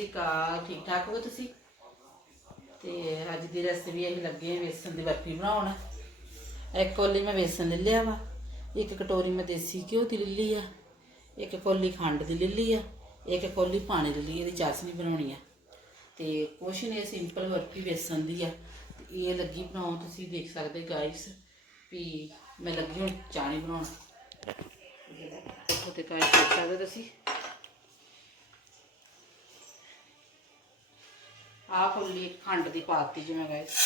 ਸ਼੍ਰੀ ਅਕਾਲ, ਠੀਕ ਠਾਕ ਹੋ ਤੁਸੀਂ? ਤੇ ਅੱਜ ਦੀ ਰੈਸਪੀ ਅਸੀਂ ਲੱਗੇ ਹਾਂ ਵੇਸਣ ਦੀ ਬਰਫੀ ਬਣਾਉਣ। ਇੱਕ ਕੋਲੀ ਮੈਂ ਵੇਸਣ ਲੈ ਲਿਆ ਵਾ, ਇੱਕ ਕਟੋਰੀ ਮੈਂ ਦੇਸੀ ਘਿਓ ਦੀ ਲੈ ਲਈ ਆ, ਇੱਕ ਕੋਲੀ ਖੰਡ ਦੀ ਲੈ ਲਈ ਆ, ਇੱਕ ਕੋਲੀ ਪਾਣੀ ਲੈ ਲਈ, ਇਹਦੀ ਚਾਸ਼ਨੀ ਬਣਾਉਣੀ ਆ। ਤੇ ਕੁਛ ਨਹੀਂ ਸਿੰਪਲ ਬਰਫੀ ਵੇਸਣ ਦੀ ਆ। ਤੇ ਇਹ ਲੱਗੀ ਬਣਾਉਣ, ਤੁਸੀਂ ਦੇਖ ਸਕਦੇ ਗਾਇਸ ਵੀ ਮੈਂ ਲੱਗੀ ਹੁਣ ਚਾਣੀ ਬਣਾਉਣ। ਦੇਖੋ ਤੇ ਗਾਇਸ ਦੇਖ ਸਕਦੇ ਤੁਸੀਂ। ਆਹ ਫੁੱਲੀ ਖੰਡ ਦੀ ਪਾਤੀ ਜਿਵੇਂ ਗਾਇਸ।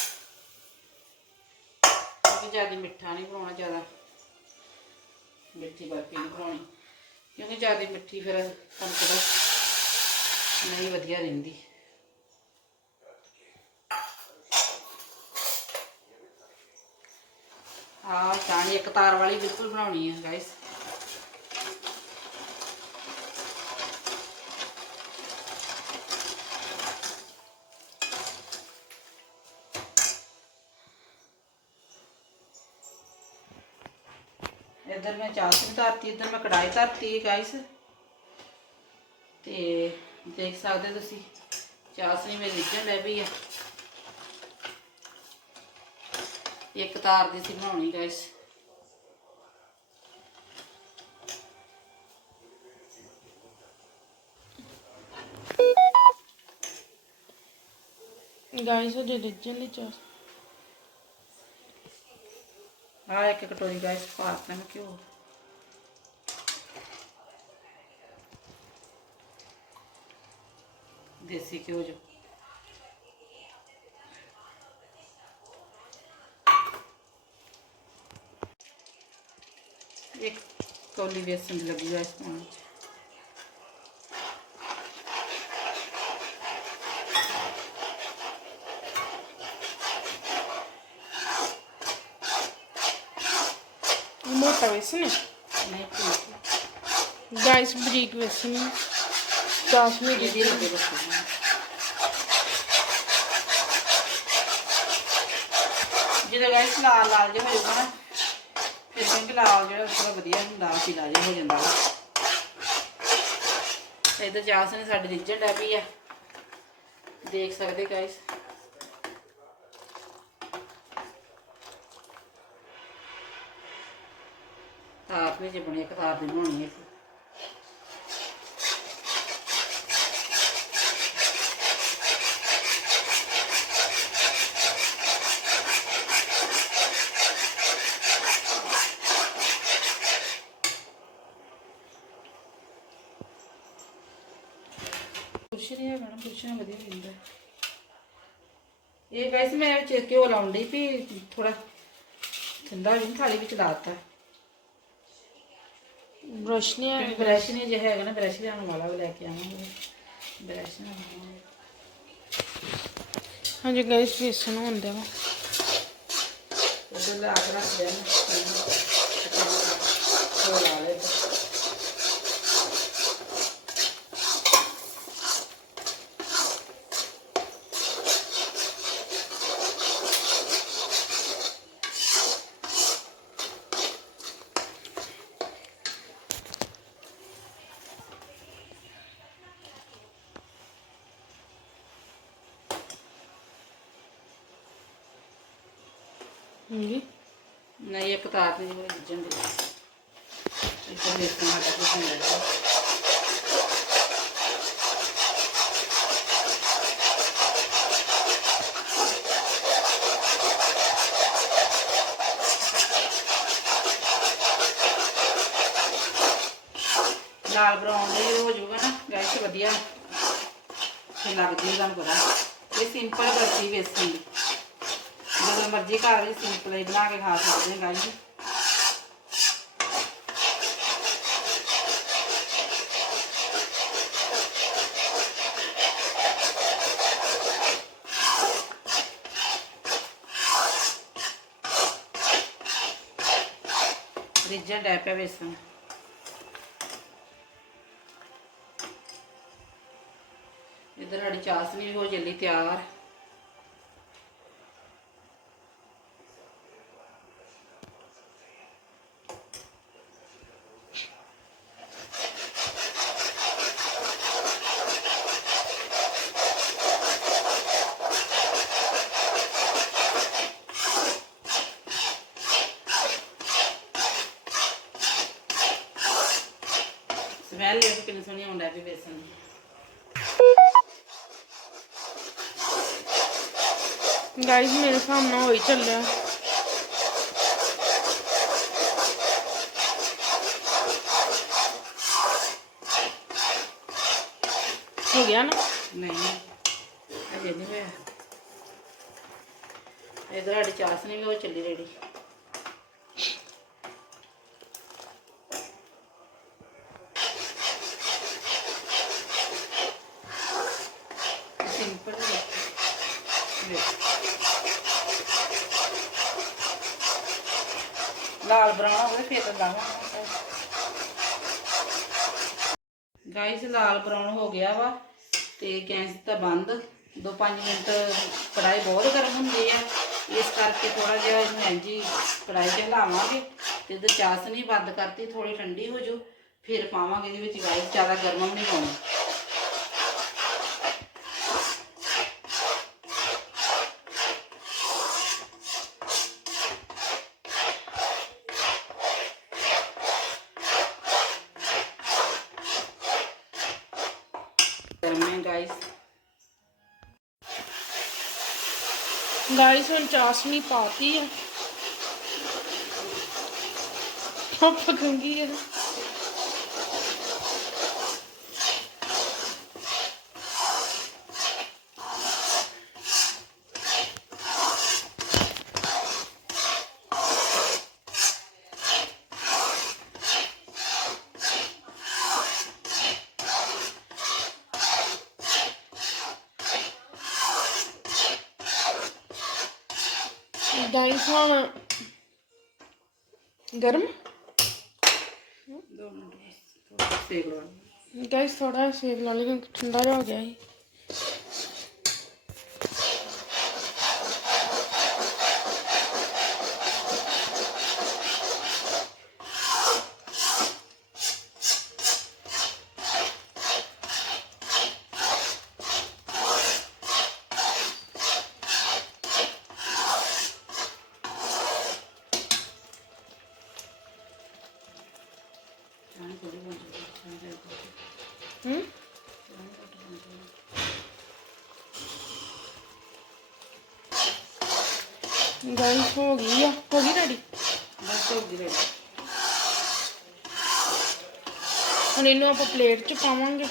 ਕਿਉਂਕਿ ਜ਼ਿਆਦਾ ਮਿੱਠਾ ਨਹੀਂ ਬਣਾਉਣਾ, ਜ਼ਿਆਦਾ ਮਿੱਠੀ ਬਰਫੀ ਨਹੀਂ ਬਣਾਉਣੀ। ਕਿਉਂਕਿ ਜ਼ਿਆਦਾ ਮਿੱਠੀ ਫਿਰ ਤੁਹਾਨੂੰ ਪਤਾ ਨਹੀਂ ਵਧੀਆ ਰਹਿੰਦੀ। ਆਹ ਚਾਣੀ ਇੱਕ ਤਾਰ ਵਾਲੀ ਬਿਲਕੁਲ ਬਣਾਉਣੀ ਹੈ ਗਾਇਸ ਇੱਧਰ ਮੈਂ ਚਾਸ਼ਨੀ ਧਰਤੀ ਇੱਧਰ ਮੈਂ ਕੜਾਈ ਧਰਤੀ ਹੈ ਗਾਇਸ ਤੇ ਦੇਖ ਸਕਦੇ ਤੁਸੀਂ ਚਾਸ਼ਨੀ ਮੇਰੀ ਰਿੱਝਣ ਲੈ ਪਈ ਆ। ਇੱਕ ਤਾਰ ਦੀ ਸੀ ਬਣਾਉਣੀ ਗਾਇਸ ਗਾਇਸ ਉਹ ਦੇ ਰਿਜਨ ਲਈ ਚਾਹ। ਆ ਇੱਕ ਕਟੋਰੀ ਗਾਇਸ ਪਾਤਾ ਮੈਂ ਕਿਉਂ ਦੇਸੀ ਘਿਓ ਜੋ ਇੱਕ ਕੌਲੀ ਵੇਸਣ ਦੀ ਲੱਗੀ ਗਾਇਸ ਪਾਉਣ ਚ ਮੋਟਾ ਵੇਸਨ ਹੈ ਨਹੀਂ ਠੀਕ ਗਾਇਸ ਬਰੀਕ ਵੇਸਨ ਹੈ ਚਾਸ਼ਨੀ ਇਹ ਦੀ ਲਾਲ ਲਾਲ ਜਿਹਾ ਹੋ ਜਾਊਗਾ ਨਾ ਫਿਰ ਕਿਉਂਕਿ ਲਾਲ ਜਿਹੜਾ ਥੋੜਾ ਵਧੀਆ ਹੁੰਦਾ ਪੀਲਾ ਜਿਹਾ ਹੋ ਜਾਂਦਾ ਵਾ ਤੇ ਇਧਰ ਜਾਸ ਨੇ ਸਾਡੀ ਰਿੱਝਣ ਡੈ ਪਈ ਆ ਦੇਖ ਸਕਦੇ ਗਾਇਸ ਤਾਰ ਵਿੱਚ ਬਣੀ ਇੱਕ ਤਾਰ ਦੀ ਬਣਾਉਣੀ ਹੈ ਕੁਛ ਨਹੀਂ ਹੈ ਮੈਡਮ ਕੁਛ ਨਹੀਂ ਵਧੀਆ ਹੁੰਦਾ ਇਹ ਗਾਇਸ ਮੈਂ ਵਿੱਚ ਘਿਓ ਲਾਉਣ ਲਈ ਵੀ ਥੋੜਾ ਠੰਡਾ ਵੀ ਥਾਲੀ ਵਿੱਚ ਲਾਤਾ ਬ੍ਰਸ਼ ਨਹੀਂ ਹੈ ਬ੍ਰਸ਼ ਨਹੀਂ ਜੇ ਹੈਗਾ ਨਾ ਬ੍ਰਸ਼ ਲਿਆਉਣ ਵਾਲਾ ਵੀ ਲੈ ਕੇ ਆਵਾਂਗੇ। ਬ੍ਰਸ਼ ਨਾ। ਹਾਂਜੀ ਗਾਇਸ ਵੇਸਨ ਹੁੰਦਾ ਵਾ। ਉਧਰ ਲਾ ਕੇ ਰੱਖ ਦੇਣਾ ਉਹ ਲਾ ਲੈ ਹਾਂਜੀ ਨਹੀਂ, ਇੱਕ ਤਾਰ ਤੇ ਜਿਵੇਂ ਰਿੱਝਣ ਦੇ। ਇੱਧਰ ਦੇਖਣਾ ਸਾਡਾ ਕੁਝ ਹੁੰਦਾ ਹੈ ਲਾਲ ਬਰਾਉਨ ਦੇ ਹੋ ਜਾਊਗਾ ਨਾ ਗੈਸ ਵਧੀਆ। ਤੇ ਲੱਗਦੀ ਤੁਹਾਨੂੰ ਪਤਾ। ਇਹ ਸਿੰਪਲ ਬਰਫੀ ਵੇਸਣ। ਜਦੋਂ ਮਰਜ਼ੀ ਘਰ ਵਿੱਚ ਸਿੰਪਲ ਹੀ ਬਣਾ ਕੇ ਖਾ ਸਕਦੇ ਹਾਂ ਗਾਈ ਰਿੱਝਣ ਡੈ ਪਿਆ ਵੇਸਣ ਇੱਧਰ ਸਾਡੀ ਚਾਸ਼ਨੀ ਵੀ ਹੋ ਚੱਲੀ ਤਿਆਰ ਸੋਹਣੀ ਆਉਂਦਾ ਵੀ ਵੇਸਣ ਦੀ ਗਾਈਸ ਮੇਰੇ ਸਾਹਮਣੇ ਹੋਈ ਚੱਲਿਆ। ਹੋ ਗਿਆ ਨਾ? ਨਹੀਂ। ਅਜੇ ਨਹੀਂ ਹੋਇਆ। ਇਧਰ ਸਾਡੀ ਚਾਸਨੀ ਵੀ ਉਹ ਚੱਲੀ ਰੇੜੀ ਸਿੰਪਲ ਲਾਲ ਬਰਾਉਨ ਹੋਵੇ ਗਿਆ ਫੇਰ ਲਾਵਾਂਗੇ ਗਾਈਸ ਲਾਲ ਬਰਾਉਨ ਹੋ ਗਿਆ ਵਾ, ਤੇ ਗੈਸ ਤਾਂ ਬੰਦ। 2-5 ਮਿੰਟ ਕੜਾਈ ਬਹੁਤ ਗਰਮ ਹੁੰਦੀ ਆ। ਇਸ ਕਰਕੇ ਥੋੜਾ ਜਿਹਾ ਇਹਨੂੰ ਇੰਝ ਹੀ ਕੜਾਈ 'ਚ ਹਿਲਾਵਾਂਗੇ। ਤੇ ਇਹਦੇ ਚਾਸਨੀ ਬੰਦ ਕਰਤੀ ਥੋੜੀ ਠੰਡੀ ਹੋ ਜਾਊ। ਫਿਰ ਪਾਵਾਂਗੇ ਇਹਦੇ ਵਿੱਚ ਗਾਇਸ ਜ਼ਿਆਦਾ ਗਰਮ ਨਹੀਂ ਪਾਉਣੀ ਗਰਮ ਹੈ ਗਾਈਸ ਗਾਈਸ ਹੁਣ ਚਾਸ਼ਨੀ ਪਾਤੀ ਹੈ ਉਹ ਪਕੰਗੀ ਹੈ ਗਾਈਸ ਹੁਣ ਗਰਮ? ਦੋ ਮਿੰਟ ਬਸ ਥੋੜਾ ਸੇਕ ਲਵਾ ਗਾਈਸ ਥੋੜਾ ਸੇਵ ਲਾ ਲਈ ਕਿਉਂਕਿ ਠੰਡਾ ਹੋ ਗਿਆ ਸੀ ਚਾਹ ਥੋੜੀ ਬਣ ਜਾਊਗੀ ਹੂੰ ਗਾਈਸ ਹੋ ਗਈ ਆ ਹੋ ਗਈ ਰੈਡੀ ਬਸ ਹੋ ਗਈ ਰੈਡੀ ਹੁਣ ਇਹਨੂੰ ਆਪਾਂ ਪਲੇਟ 'ਚ ਪਾਵਾਂਗੇ।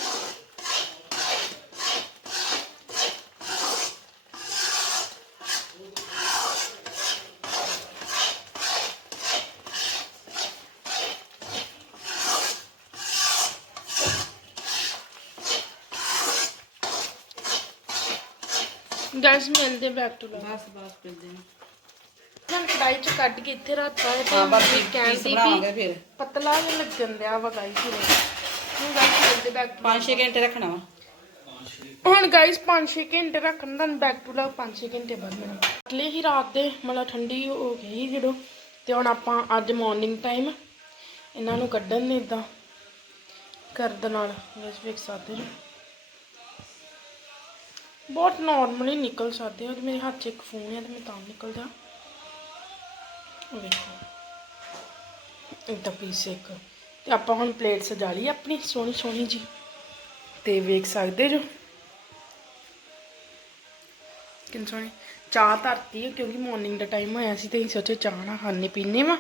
ਗੈਸ ਮਿਲਦੇ ਬੈਕ ਟੂ ਬਸ ਬਸ ਪਿੰਦੇ ਨੇ ਕੜਾਈ 'ਚ ਕੱਢ ਕੇ ਇੱਥੇ ਰੱਖਤਾ ਹੈ ਹਾਂ ਬਸ ਤੇ ਪੀਸ ਕਹਿੰਦੀ ਬਣਾਵਾਂਗੇ ਵੀ ਫਿਰ? ਪਤਲਾ ਜਿਹਾ ਲੱਗਣ ਦਿਆ ਵਾ ਗਾਈਸ ਹੁਣ। ਹੁਣ ਗਾਈਸ ਮਿਲਦੇ ਬੈਕ 5-6 ਘੰਟੇ ਰੱਖਣਾ ਵਾ। ਹੁਣ ਗਾਈਸ 5-6 ਘੰਟੇ ਰੱਖਣ ਦਾ ਬੈਕ ਟੂ ਲਾ 5-6 ਘੰਟੇ ਬਾਅਦ ਮੇਰਾ ਅਗਲੇ ਹੀ ਰਾਤ ਦੇ ਮਤਲਬ ਠੰਡੀ ਹੋ ਗਈ ਜਦੋਂ ਤੇ ਹੁਣ ਆਪਾਂ ਅੱਜ ਮਾਰਨਿੰਗ ਟਾਈਮ ਇਹਨਾਂ ਨੂੰ ਕੱਢਣ ਨੇ ਇਦਾਂ ਕਰਦ ਨਾਲ ਗੈਸ ਵੇਖ ਸਕਦੇ ਹੋ ਬਹੁਤ ਨਾਰਮਲੀ ਨਿਕਲ ਸਕਦੇ ਹੋ ਤੇ ਮੇਰੇ ਹੱਥ 'ਚ ਇੱਕ ਫੋਨ ਹੈ ਤੇ ਮੈਂ ਤਾਂ ਨਿਕਲਦਾ ਉਹ ਵੇਖੋ ਇਦਾਂ ਪੀਸ ਇੱਕ। ਤੇ ਆਪਾਂ ਹੁਣ ਪਲੇਟ ਸਜਾ ਲਈ ਆਪਣੀ, ਸੋਹਣੀ ਸੋਹਣੀ ਜੀ। ਤੇ ਵੇਖ ਸਕਦੇ ਜੋ? ਕਿੰਨੀ ਸੋਹਣੀ। ਚਾਹ ਧਰਤੀ ਹੈ, ਕਿਉਂਕਿ ਮਾਰਨਿੰਗ ਦਾ ਟਾਈਮ ਹੋਇਆ ਸੀ ਤੇ ਅਸੀਂ ਸੋਚੇ ਚਾਹ ਨਾ ਖਾਣੇ ਪੀਣੇ ਵਾ।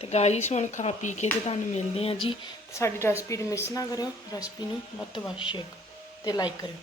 ਤੇ ਗਾਈਸ ਹੁਣ ਖਾ ਪੀ ਕੇ ਤੇ ਤੁਹਾਨੂੰ ਮਿਲਦੇ ਆ ਜੀ। ਸਾਡੀ ਰੈਸਪੀ ਨੂੰ ਮਿਸ ਨਾ ਕਰਿਓ। ਰੈਸਪੀ ਨੂੰ ਬਹੁਤ ਵੱਧ ਸ਼ੇਅਰ ਤੇ ਲਾਈਕ ਕਰਿਓ।